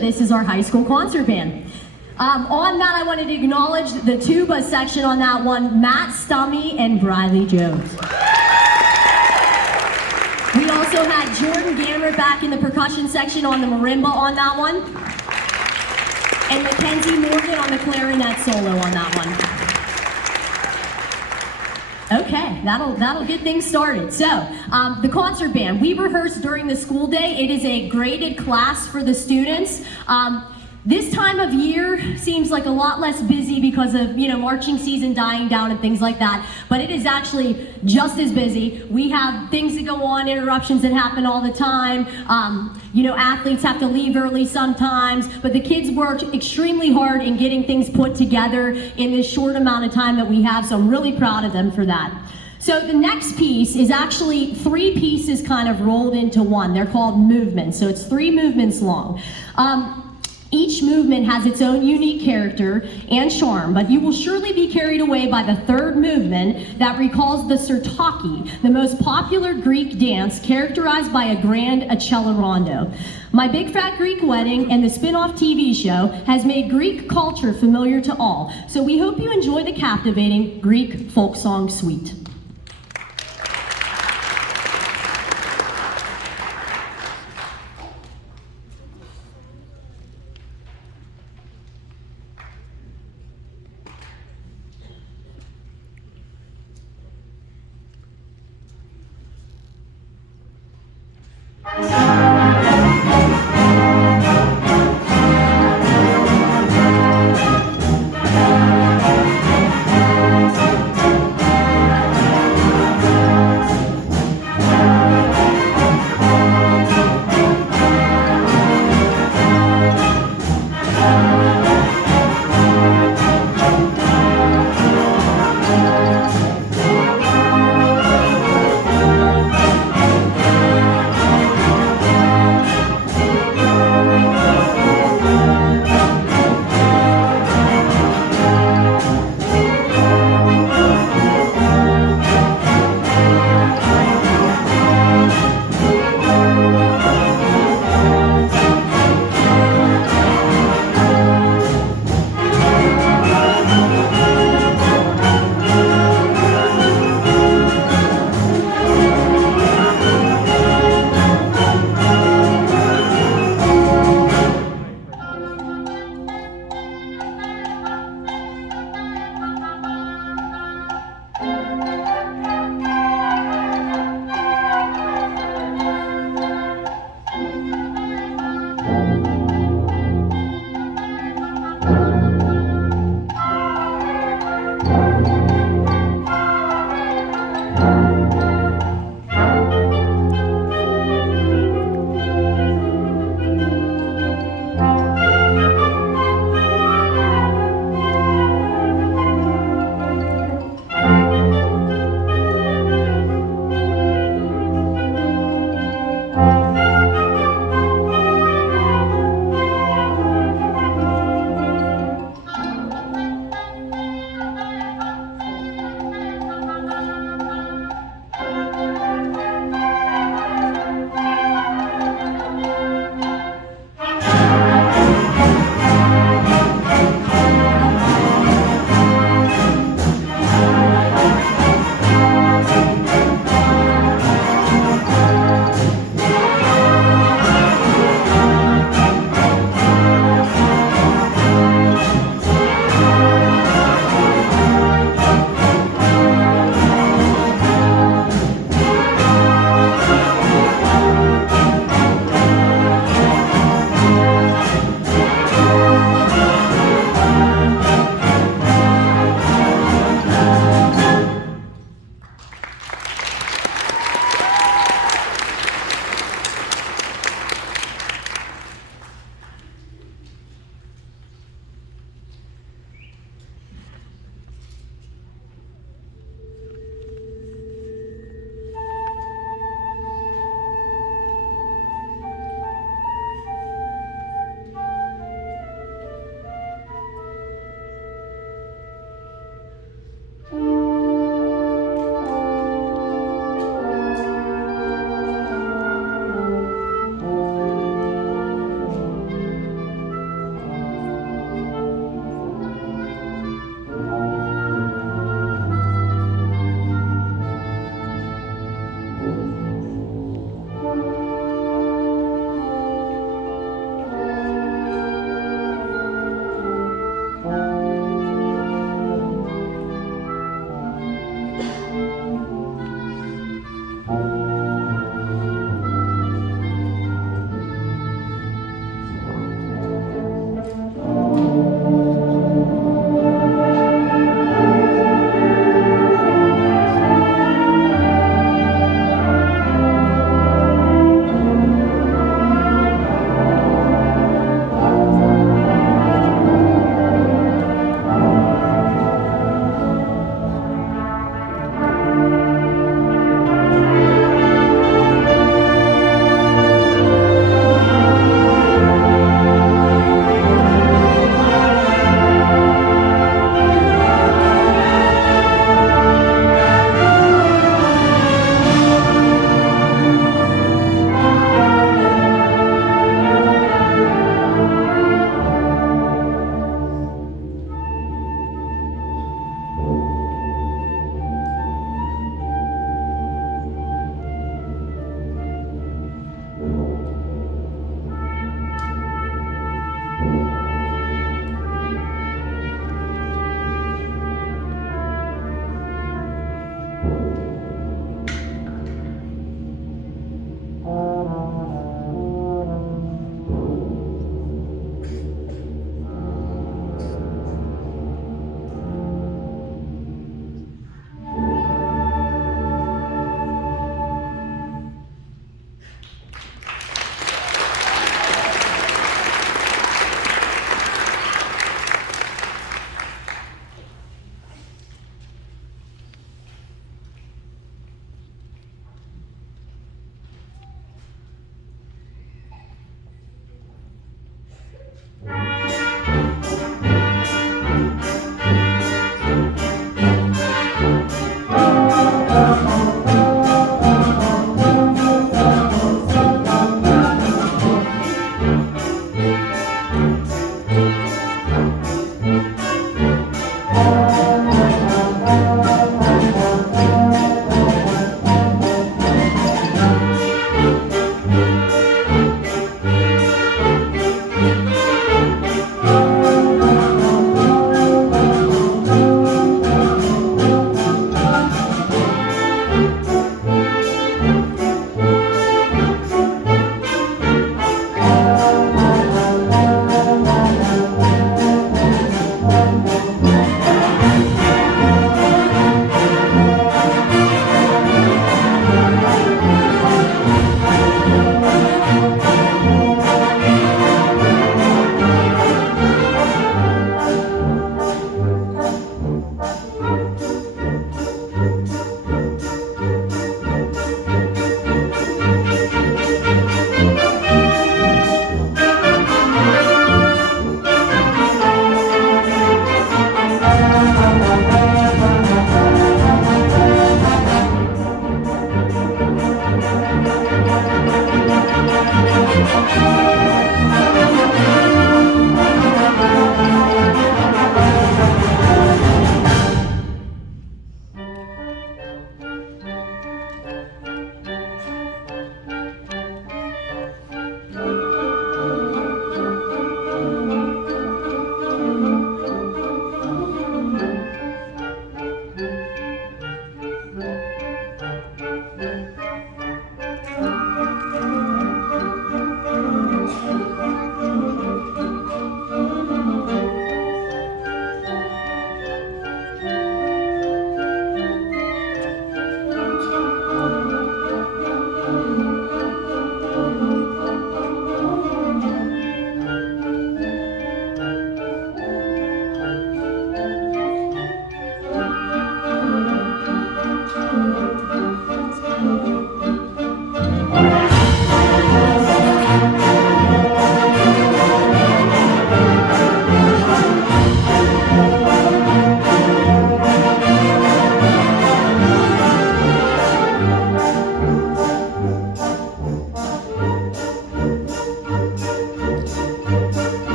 this is our high school concert band. On that, I wanted to acknowledge the tuba section on that one, Matt Stummy and Briley Jones. We also had Jordan Gammer back in the percussion section on the marimba on that one. And Mackenzie Morgan on the clarinet solo on that one. Okay, that'll get things started. So, the concert band, we rehearse during the school day. It is a graded class for the students. This time of year seems like a lot less busy because of, marching season dying down and things like that, but it is actually just as busy. We have things that go on, interruptions that happen all the time. Athletes have to leave early sometimes, but the kids work extremely hard in getting things put together in this short amount of time that we have, so I'm really proud of them for that. So the next piece is actually 3 pieces kind of rolled into one. They're called movements, so it's 3 movements long. Each movement has its own unique character and charm, but you will surely be carried away by the 3rd movement that recalls the Sirtaki, the most popular Greek dance characterized by a grand accelerando. My Big Fat Greek Wedding and the spin-off TV show has made Greek culture familiar to all, so we hope you enjoy the captivating Greek folk song suite.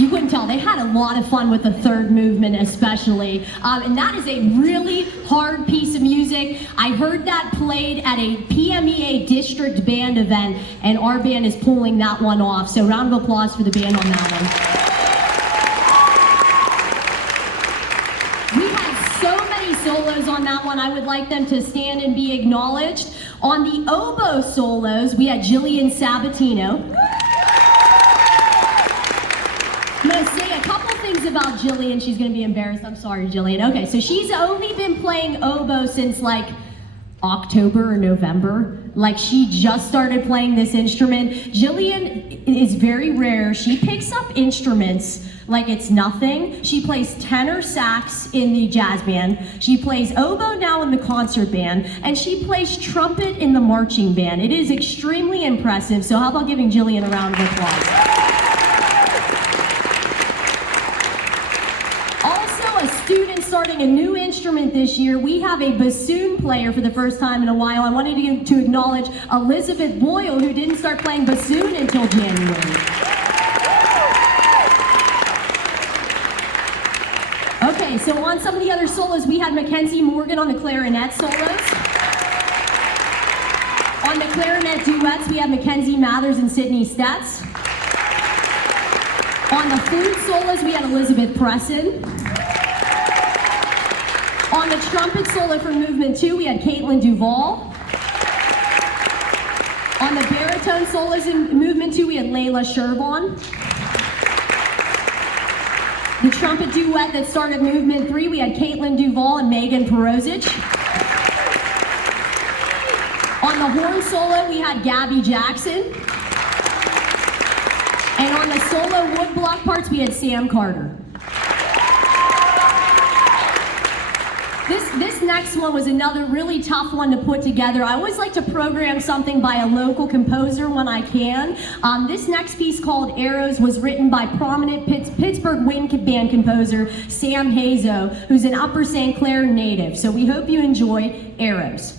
You couldn't tell. They had a lot of fun with the third movement especially. And that is a really hard piece of music. I heard that played at a PMEA district band event, and our band is pulling that one off. So round of applause for the band on that one. We had so many solos on that one. I would like them to stand and be acknowledged. On the oboe solos, we had Jillian Sabatino. I'm going to say a couple things about Jillian. She's going to be embarrassed. I'm sorry, Jillian. Okay, so she's only been playing oboe since like October or November. Like she just started playing this instrument. Jillian is very rare. She picks up instruments like it's nothing. She plays tenor sax in the jazz band. She plays oboe now in the concert band, and she plays trumpet in the marching band. It is extremely impressive. So how about giving Jillian a round of applause? Student starting a new instrument this year. We have a bassoon player for the first time in a while. I wanted to acknowledge Elizabeth Boyle, who didn't start playing bassoon until January. Okay, so on some of the other solos, we had Mackenzie Morgan on the clarinet solos. On the clarinet duets, we have Mackenzie Mathers and Sydney Stetz. On the flute solos, we had Elizabeth Presson. On the trumpet solo for Movement 2, we had Caitlin Duvall. On the baritone solos in Movement 2, we had Layla Shervon. The trumpet duet that started Movement 3, we had Caitlin Duvall and Megan Perozic. On the horn solo, we had Gabby Jackson. And on the solo wood block parts, we had Sam Carter. This next one was another really tough one to put together. I always like to program something by a local composer when I can. This next piece called Arrows was written by prominent Pittsburgh wind band composer Sam Hazo, who's an Upper St. Clair native. So we hope you enjoy Arrows.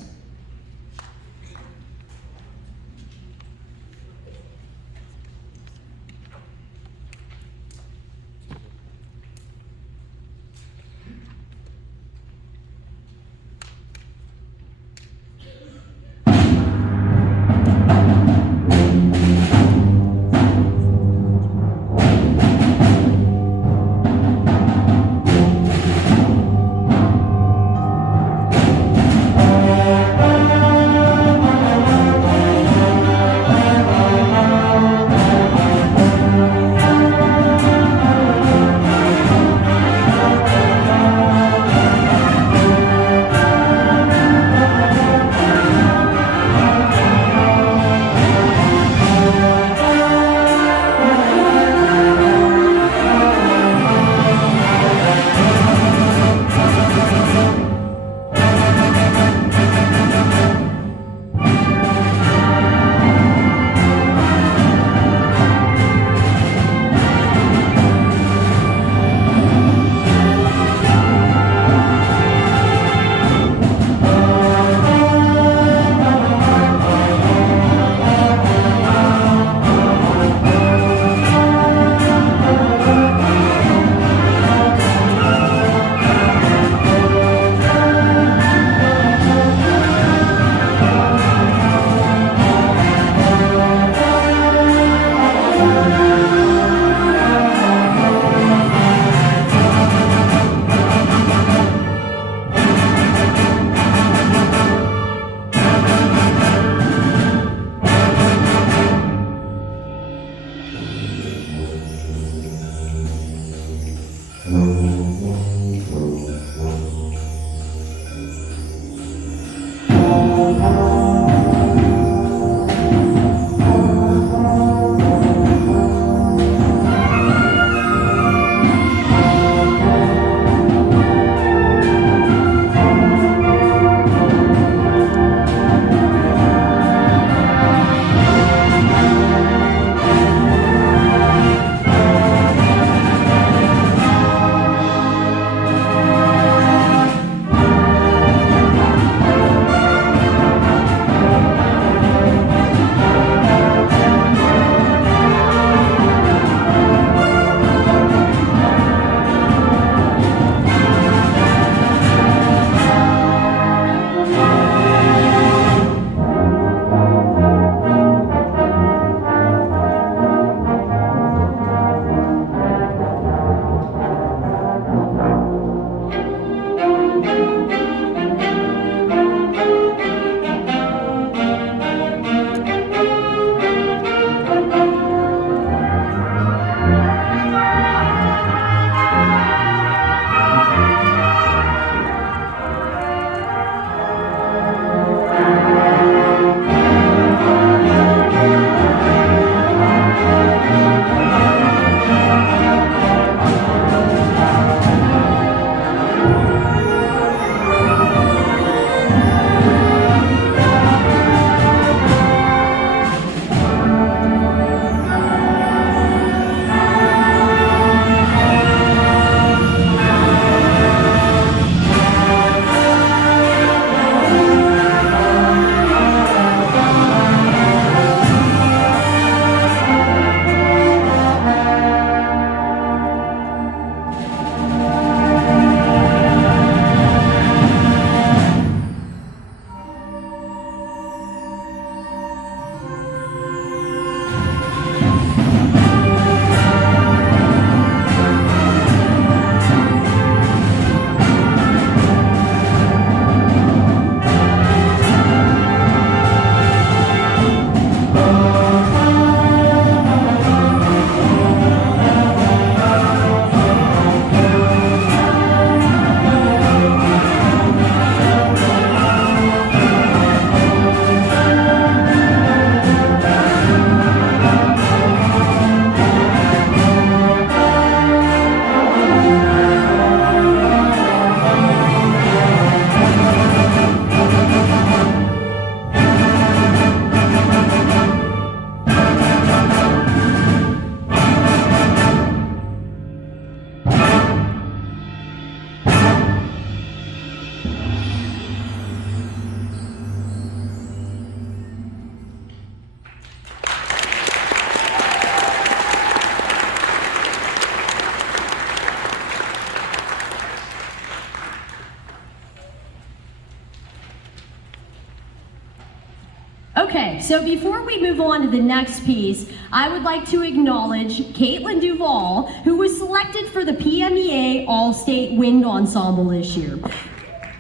Okay, so before we move on to the next piece, I would like to acknowledge Caitlin Duvall, who was selected for the PMEA All-State Wind Ensemble this year.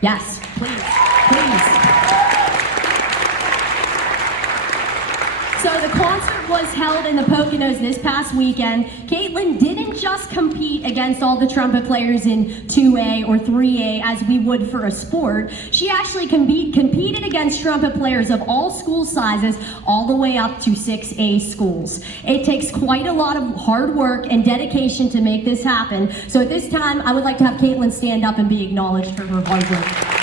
Yes, please, please. So the concert was held in the Poconos this past weekend. Caitlin didn't just compete against all the trumpet players in 2A or 3A as we would for a sport. She actually competed against trumpet players of all school sizes all the way up to 6A schools. It takes quite a lot of hard work and dedication to make this happen. So at this time, I would like to have Caitlin stand up and be acknowledged for her hard work.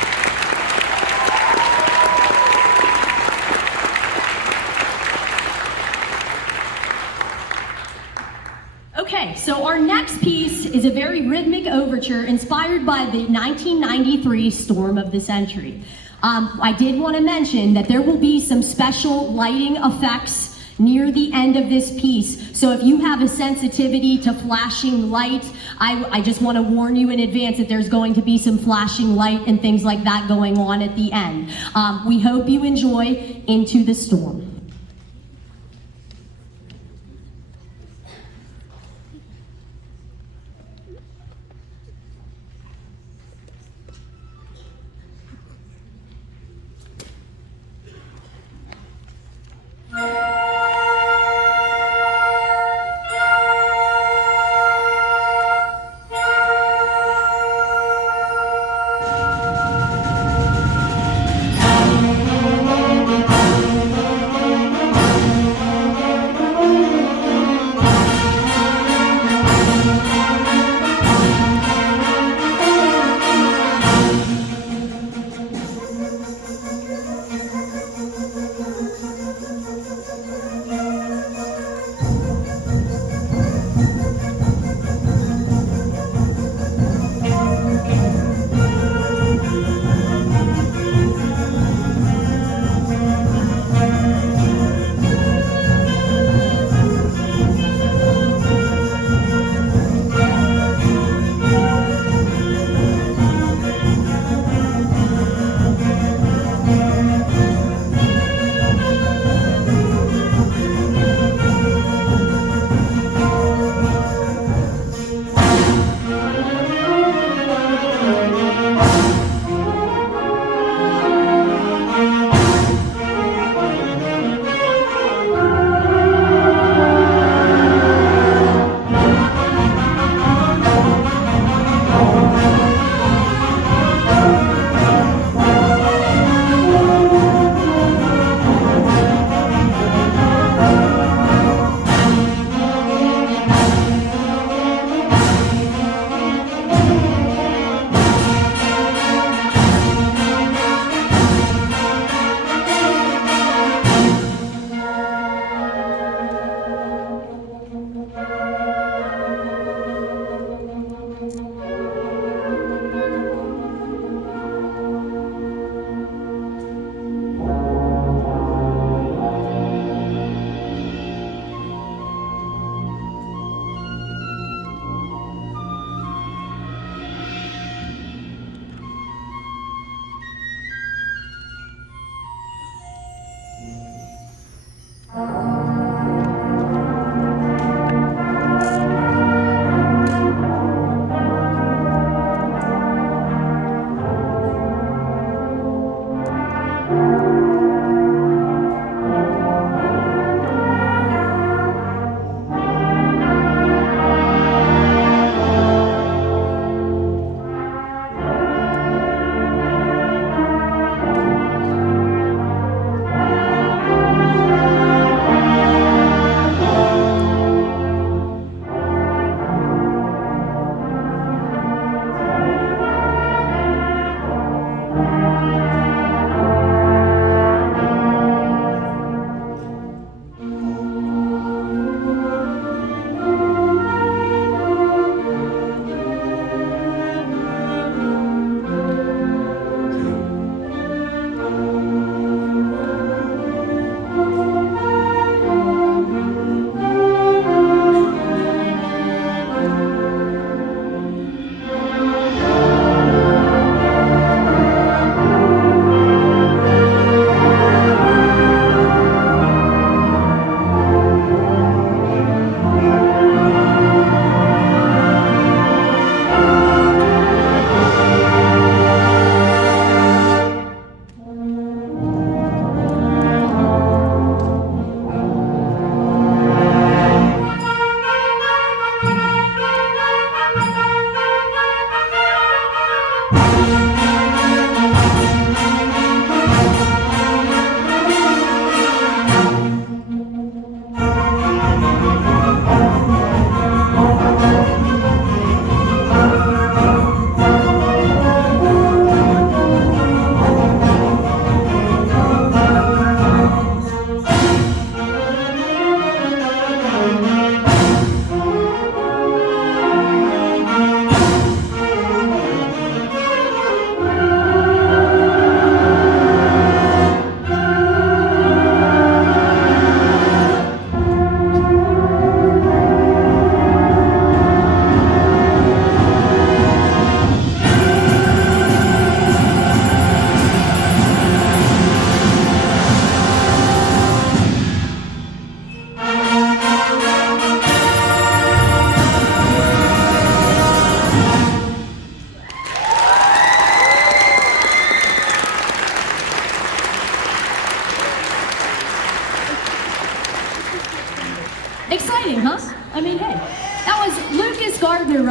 Okay, so our next piece is a very rhythmic overture inspired by the 1993 storm of the century. I did want to mention that there will be some special lighting effects near the end of this piece. So if you have a sensitivity to flashing light, I just want to warn you in advance that there's going to be some flashing light and things like that going on at the end. We hope you enjoy Into the Storm.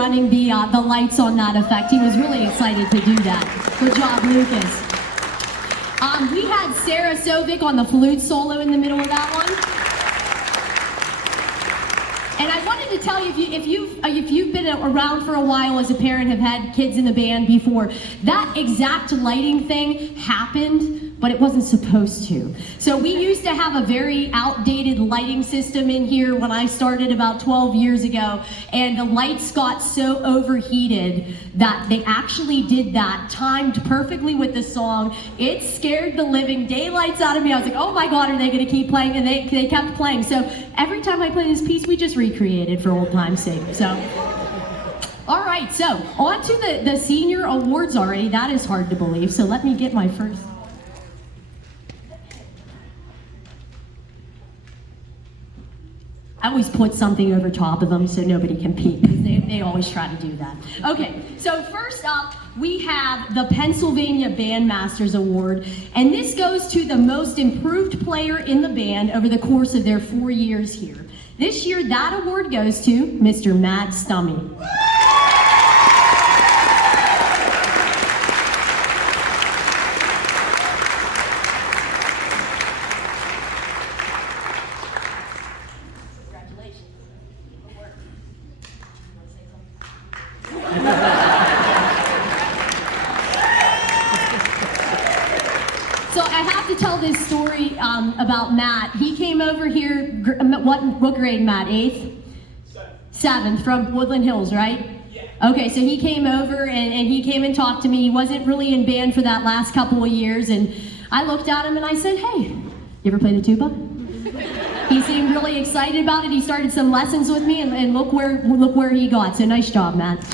running the lights on that effect. He was really excited to do that. Good job, Lucas. We had Sarah Sovic on the flute solo in the middle of that one. And I wanted to tell you, if you've been around for a while as a parent, have had kids in the band before, that exact lighting thing happened, but it wasn't supposed to. So we used to have a very outdated lighting system in here when I started about 12 years ago, and the lights got so overheated that they actually did that, timed perfectly with the song. It scared the living daylights out of me. I was like, oh my God, are they gonna keep playing? And they kept playing. So every time I play this piece, we just recreated for old time's sake. So, all right, so on to the senior awards already. That is hard to believe. So let me get my first. I always put something over top of them so nobody can peek, because they always try to do that. Okay, so first up, we have the Pennsylvania Bandmasters Award, and this goes to the most improved player in the band over the course of their 4 years here. This year, that award goes to Mr. Matt Stummy. So I have to tell this story about Matt. He came over here, what grade, Matt? 8th? 7th, from Woodland Hills, right? Yeah. Okay, so he came over and he came and talked to me. He wasn't really in band for that last couple of years, and I looked at him and I said, hey, you ever play the tuba? He seemed really excited about it. He started some lessons with me, and look where he got. So nice job, Matt.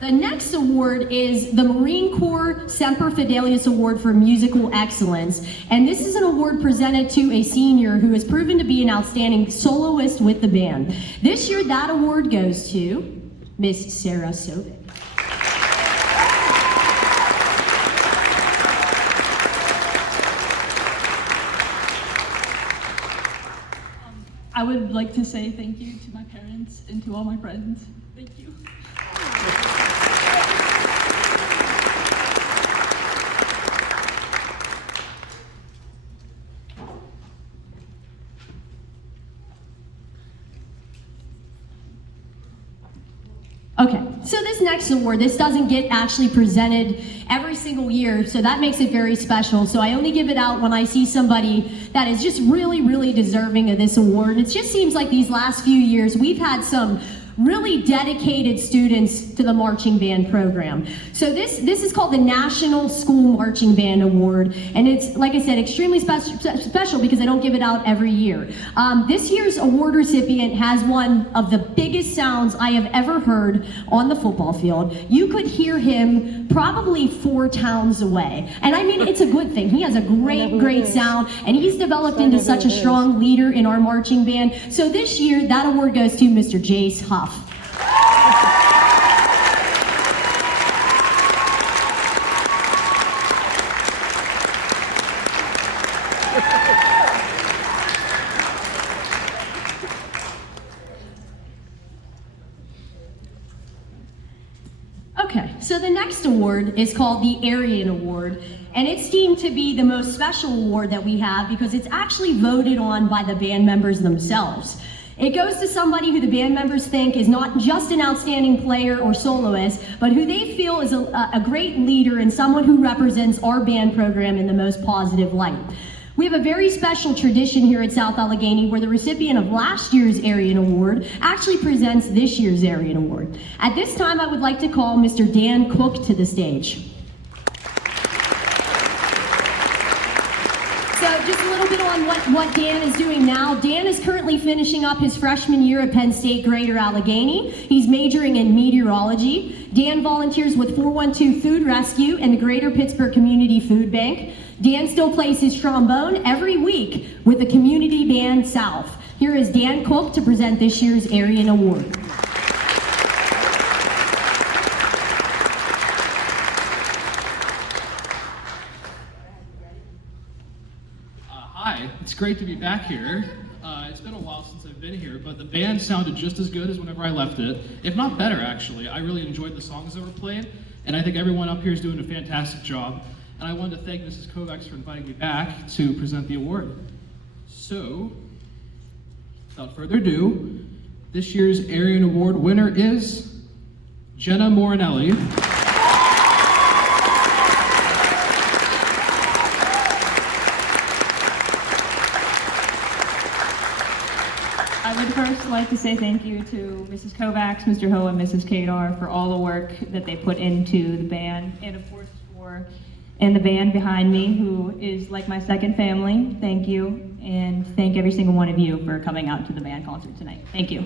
The next award is the Marine Corps Semper Fidelis Award for Musical Excellence. And this is an award presented to a senior who has proven to be an outstanding soloist with the band. This year, that award goes to Miss Sarah Sovic. I would like to say thank you to my parents and to all my friends. Thank you. Okay, so this next award, this doesn't get actually presented every single year, so that makes it very special. So I only give it out when I see somebody that is just really, really deserving of this award. It just seems like these last few years, we've had some really dedicated students to the marching band program. So this is called the National School Marching Band Award, and it's, like I said, extremely special because I don't give it out every year. This year's award recipient has one of the biggest sounds I have ever heard on the football field. You could hear him probably 4 towns away, and I mean, it's a good thing. He has a great sound, and he's developed into such a strong leader in our marching band. So this year, that award goes to Mr. Jace Huff. Okay, so the next award is called the Aryan Award, and it's deemed to be the most special award that we have because it's actually voted on by the band members themselves. It goes to somebody who the band members think is not just an outstanding player or soloist, but who they feel is a great leader and someone who represents our band program in the most positive light. We have a very special tradition here at South Allegheny where the recipient of last year's Aryan Award actually presents this year's Aryan Award. At this time, I would like to call Mr. Dan Cook to the stage. So just a little bit on what Dan is doing now. Dan is currently finishing up his freshman year at Penn State Greater Allegheny. He's majoring in meteorology. Dan volunteers with 412 Food Rescue and the Greater Pittsburgh Community Food Bank. Dan still plays his trombone every week with the Community Band South. Here is Dan Cook to present this year's Aryan Award. Hi, it's great to be back here. It's been a while since I've been here, but the band sounded just as good as whenever I left it, if not better, actually. I really enjoyed the songs that were played, and I think everyone up here is doing a fantastic job. And I wanted to thank Mrs. Kovacs for inviting me back to present the award. So, without further ado, this year's Arian Award winner is Jenna Morinelli. I would first like to say thank you to Mrs. Kovacs, Mr. Ho, and Mrs. Kadar for all the work that they put into the band, and of course and the band behind me, who is like my second family. Thank you, and thank every single one of you for coming out to the band concert tonight. Thank you.